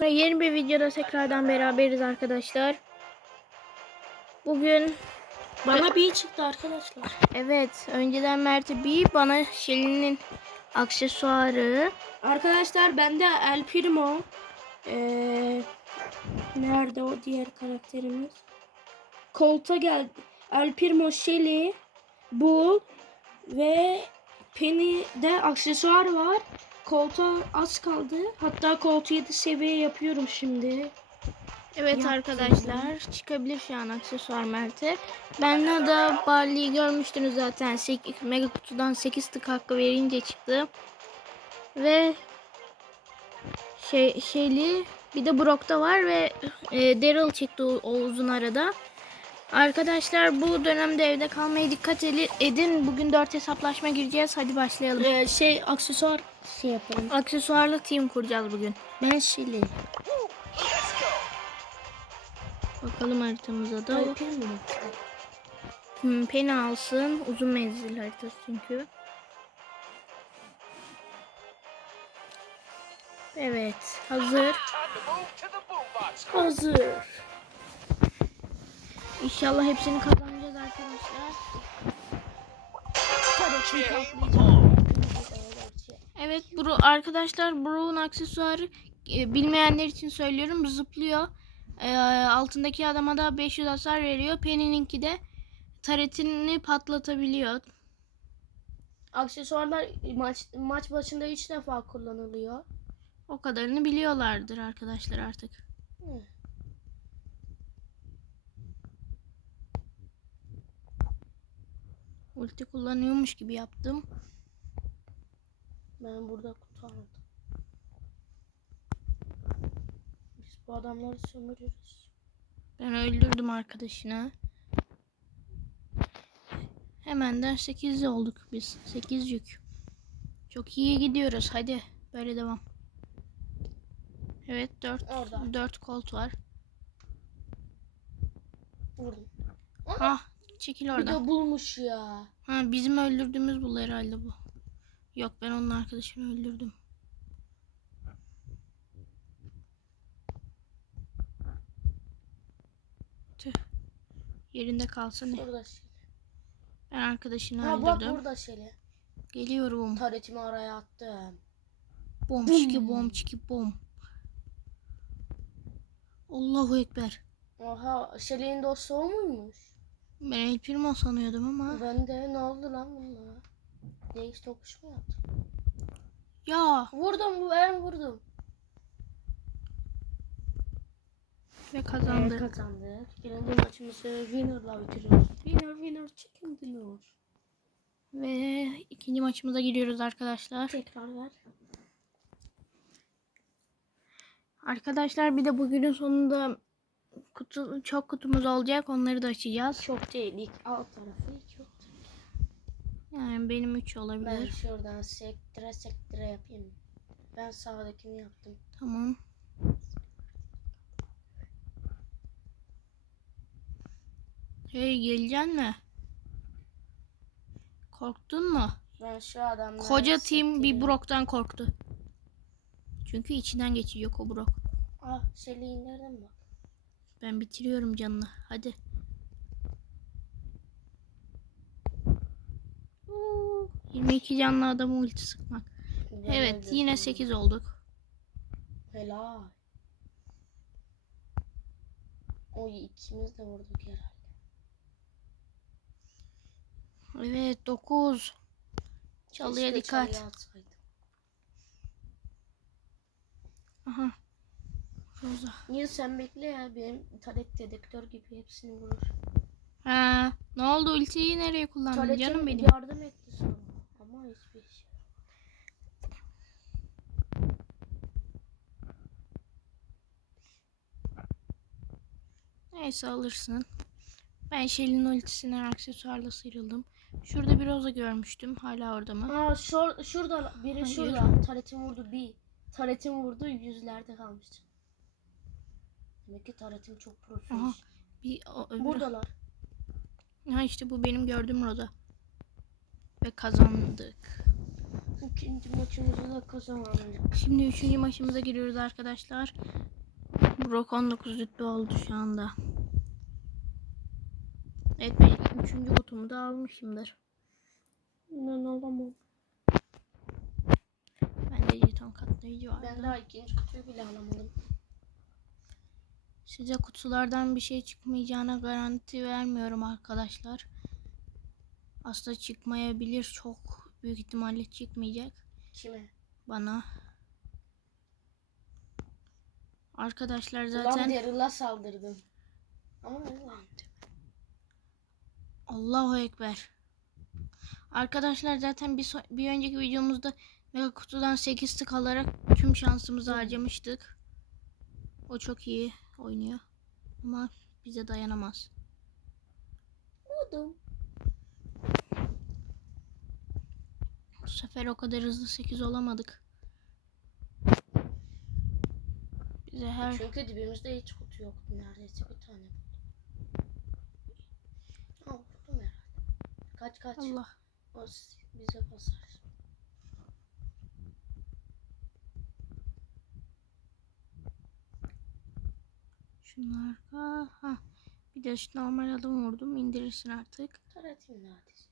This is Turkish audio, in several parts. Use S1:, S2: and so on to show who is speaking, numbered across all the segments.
S1: sonra yeni bir videoda tekrardan beraberiz arkadaşlar. Bugün
S2: Bana bir çıktı arkadaşlar.
S1: evet önceden Mert'e bir bana Şelin'in aksesuarı.
S2: Arkadaşlar bende El Primo. Ee, nerede o diğer karakterimiz? Colt'a geldi. El Primo Shelly, Bull ve Penny'de aksesuar var. Colt'a az kaldı. Hatta Colt'u 7 seviye yapıyorum şimdi.
S1: Evet
S2: Yaptım.
S1: arkadaşlar çıkabilir şu an aksesuar Mert'e. Ben de Barley'i görmüştünüz zaten. 8, mega kutudan 8 tık hakkı verince çıktı. Ve şey şeyli bir de Brock'ta var ve e, Daryl çıktı o, o uzun arada. Arkadaşlar bu dönemde evde kalmaya dikkat edin. Bugün 4 hesaplaşma gireceğiz. Hadi başlayalım.
S2: Ee, şey aksesuar şey yapalım.
S1: Aksesuarlı team kuracağız bugün.
S2: Ben Shelly.
S1: Bakalım haritamıza da. Hmm, Penny alsın. Uzun menzil haritası çünkü. Evet. Hazır.
S2: Hazır.
S1: İnşallah hepsini kazanacağız arkadaşlar.
S2: Tabii ki.
S1: Evet Bro arkadaşlar Bro'un aksesuarı e, bilmeyenler için söylüyorum zıplıyor. E, altındaki adama da 500 hasar veriyor. Penny'ninki de taretini patlatabiliyor.
S2: Aksesuarlar maç maç başında 3 defa kullanılıyor.
S1: O kadarını biliyorlardır arkadaşlar artık.
S2: Hı.
S1: Ulti kullanıyormuş gibi yaptım.
S2: Ben burada kutu aldım. Biz bu adamları sömürürüz.
S1: Ben öldürdüm arkadaşını. Hemenden 8 olduk biz. 8 yük. Çok iyi gidiyoruz. Hadi böyle devam. Evet 4
S2: Orada.
S1: 4 kolt var.
S2: Vurdum.
S1: Ah çekil
S2: Bir
S1: oradan.
S2: de bulmuş ya.
S1: Ha bizim öldürdüğümüz bu herhalde bu. Yok ben onun arkadaşını öldürdüm. Tüh. Yerinde kalsın.
S2: Burada şey.
S1: Ben arkadaşını
S2: Ha bak
S1: öldürdüm.
S2: burada şeyle.
S1: Geliyorum.
S2: Taretimi araya attım.
S1: Bom çiki bom çiki bom. Allahu ekber.
S2: Oha Şeli'nin dostu o muymuş?
S1: Ben El Primo sanıyordum ama.
S2: Ben de ne oldu lan bunlara? Değiş tokuş mu yaptı?
S1: Ya
S2: Vurdum ben vurdum.
S1: ve kazandı.
S2: Evet, kazandık. Birinci maçımızı winner'la bitiriyoruz. Winner winner chicken dinner.
S1: Ve ikinci maçımıza giriyoruz arkadaşlar.
S2: Tekrar ver.
S1: Arkadaşlar bir de bugünün sonunda kutu çok kutumuz olacak. Onları da açacağız.
S2: Çok değil. İlk alt tarafı yok.
S1: Yani benim 3
S2: Ben
S1: olabilir.
S2: şuradan sektire sektire yapayım. Ben sağdakini yaptım.
S1: Tamam. Hey geleceksin mi? Korktun mu?
S2: Ben şu adamları
S1: Koca team bir. Brock'tan korktu. Çünkü içinden geçiyor o Brock.
S2: Ah Shelly indirdim bak.
S1: Ben bitiriyorum canını. Hadi. 22 canlı adamı ulti sıkmak.
S2: Güzel
S1: Evet
S2: öldürdüm.
S1: yine 8 olduk.
S2: Helal. Oy ikimiz de vurduk herhalde.
S1: Evet 9. Çalıya
S2: Keşke
S1: dikkat.
S2: çalıya.
S1: Aha. Roza.
S2: Niye sen bekle ya benim taret dedektör gibi hepsini vurur.
S1: Ha, ne oldu ultiyi nereye kullandın
S2: Taretim
S1: canım benim?
S2: yardım etti sana. Hiçbir şey.
S1: Neyse alırsın. Ben Shelly'nin ultisinden aksesuarla sıyrıldım. Şurada bir Roza görmüştüm. Hala orada mı?
S2: Aa şur şurada biri
S1: Hayır.
S2: şurada. Taretim vurdu bir. Taretim vurdu yüzlerde kalmıştı. Demek ki taretim çok
S1: Aha.
S2: profesyonel.
S1: Bir o, öbürü.
S2: Buradalar.
S1: Ha işte bu benim gördüğüm Roza. Ve kazandık.
S2: İkinci maçımızı da kazanamadık.
S1: Şimdi üçüncü maçımıza giriyoruz arkadaşlar. Brock 19 rütbe oldu şu anda. Evet ben üçüncü kutumu da almışımdır.
S2: Ben alamam.
S1: Bende jeton katlayıcı vardı.
S2: Ben daha ikinci kutuyu bile alamadım.
S1: Size kutulardan bir şey çıkmayacağına garanti vermiyorum arkadaşlar. Aslında çıkmayabilir. Çok büyük ihtimalle çıkmayacak
S2: Kime?
S1: bana. Arkadaşlar
S2: Zaten...
S1: zaten
S2: Daryl'a saldırdım. Ama Ulan.
S1: Allahu Ekber. Arkadaşlar zaten bir, so- bir önceki videomuzda mega kutudan 8 tık alarak tüm şansımızı harcamıştık. O çok iyi oynuyor. Ama bize dayanamaz.
S2: Buldum.
S1: Bu sefer o kadar hızlı 8 olamadık. Bize her
S2: Çünkü dibimizde hiç kutu yoktu. Neredeyse bir tane buldum. Aa vurdum herhalde. Kaç kaç.
S1: Allah.
S2: O bize basar.
S1: Şunlar ha. Bir de şu normal adam vurdum. indirirsin artık.
S2: Taratayım edeyim.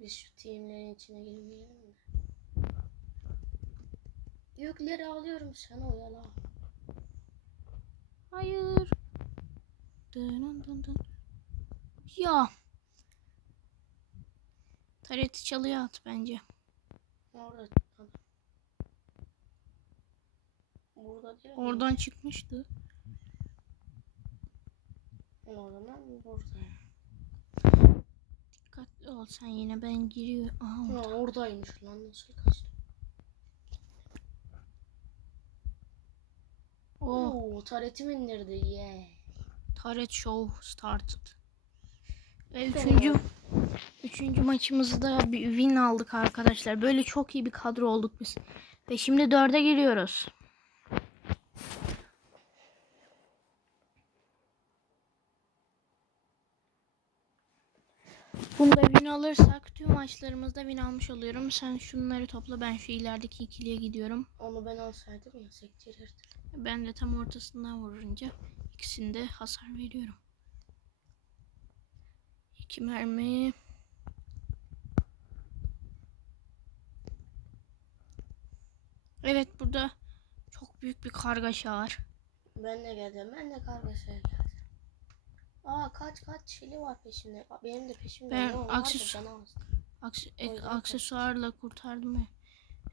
S2: Biz şu teamlerin içine girmeyelim de. Yükleri alıyorum sen oyala.
S1: Hayır. Dın dın dın. Ya. Tareti çalıya at bence.
S2: Orada. Burada değil mi?
S1: Oradan çıkmıştı.
S2: Oradan burada.
S1: Dikkatli ol sen yine ben giriyor. Aha,
S2: Ha, oradaymış lan nasıl kaçtı?
S1: o
S2: Oo, taretimi indirdi ye.
S1: taret show started. Ve üçüncü, üçüncü maçımızda bir win aldık arkadaşlar. Böyle çok iyi bir kadro olduk biz. Ve şimdi dörde giriyoruz. Bunda win alırsak tüm maçlarımızda win almış oluyorum. Sen şunları topla ben şu ilerideki ikiliye gidiyorum.
S2: Onu ben alsaydım ya sektirirdim.
S1: Ben de tam ortasından vurunca ikisinde hasar veriyorum. İki mermi. Evet burada çok büyük bir kargaşa var.
S2: Ben de geldim. Ben de kargaşaya geldim. Aa kaç kaç çili var peşinde. Aa, Benim de peşimde.
S1: Ben
S2: ne o?
S1: aksesu-
S2: Vardı, bana bastı.
S1: Akse-
S2: O
S1: ek-
S2: yüzden
S1: aksesuarla kurtardım. ya.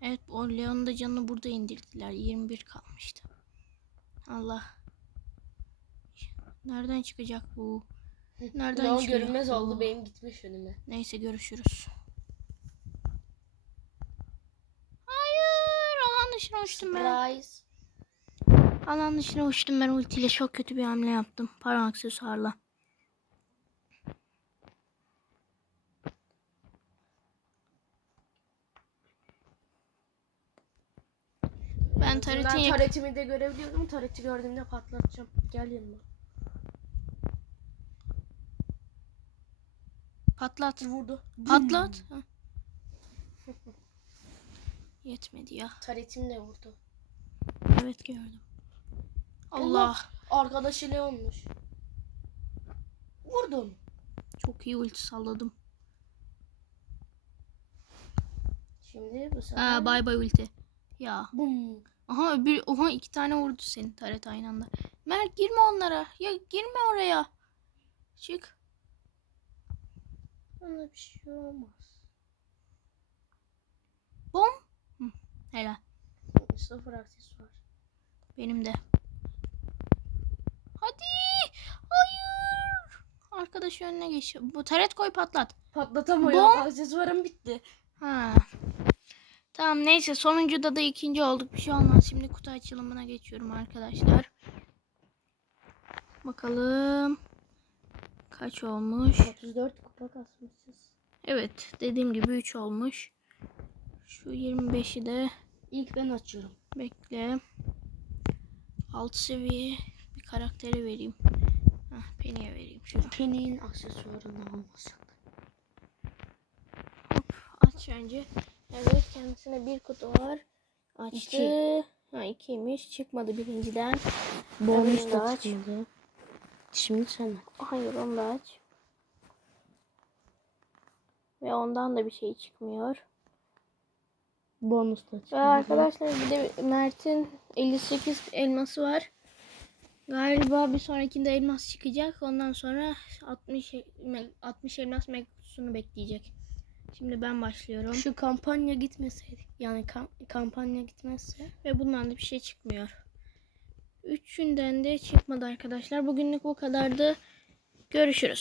S1: Evet o Leon'un da canını burada indirdiler. 21 kalmıştı. Allah. Nereden çıkacak bu? Nereden
S2: Leon
S1: çıkıyor?
S2: görünmez oldu. Benim gitmiş önüme.
S1: Neyse görüşürüz. Hayır alan dışına uçtum ben. Alan dışına uçtum ben ultiyle çok kötü bir hamle yaptım. Para aksesuarla. Ben taretin
S2: Ben
S1: yak-
S2: taretimi de görebiliyorum. Tareti gördüğümde patlatacağım. Gel yanıma.
S1: patlat.
S2: Vurdu.
S1: Patlat. Yetmedi ya.
S2: Taretim de vurdu.
S1: Evet gördüm. Allah.
S2: Arkadaşı Leon'muş. Vurdum.
S1: Çok iyi ulti salladım.
S2: Şimdi bu sefer.
S1: Ha bay bay ulti. Ya.
S2: Bum.
S1: Aha öbür oha iki tane vurdu seni taret aynı anda. Mert girme onlara. Ya girme oraya. Çık.
S2: Bana bir şey olmaz.
S1: Bom. Hı, helal.
S2: Sıfır aksesuar.
S1: Benim de. Hadi. Hayır. Arkadaşı önüne geçiyor. Bu taret koy patlat.
S2: Patlatamıyorum.
S1: Bom.
S2: Aksesuarım bitti.
S1: Ha. Tamam neyse sonuncuda da ikinci olduk. Bir şey olmaz. Şimdi kutu açılımına geçiyorum arkadaşlar. Bakalım. Kaç olmuş?
S2: 34 kupa kasmışız.
S1: Evet dediğim gibi 3 olmuş. Şu 25'i de
S2: İlk ben açıyorum.
S1: bekle. 6 seviye bir karaktere vereyim. Heh, Penny'e vereyim şunu.
S2: Penny'in aksesuarını almasak.
S1: Hop aç önce. Evet kendisine bir kutu var. Açtı.
S2: İki.
S1: Ha ikiymiş. Çıkmadı birinciden.
S2: Bonus da
S1: aç.
S2: çıkmadı. Şimdi sen aç.
S1: Hayır onu da aç. Ve ondan da bir şey çıkmıyor.
S2: Bonus da
S1: Ve
S2: çıkmadı.
S1: arkadaşlar bir de Mert'in 58 elması var. Galiba bir sonrakinde elmas çıkacak. Ondan sonra 60 e- me- 60 elmas mektusunu bekleyecek. Şimdi ben başlıyorum.
S2: Şu kampanya gitmeseydi. Yani kam- kampanya gitmezse.
S1: Ve bundan da bir şey çıkmıyor. Üçünden de çıkmadı arkadaşlar. Bugünlük bu kadardı. Görüşürüz.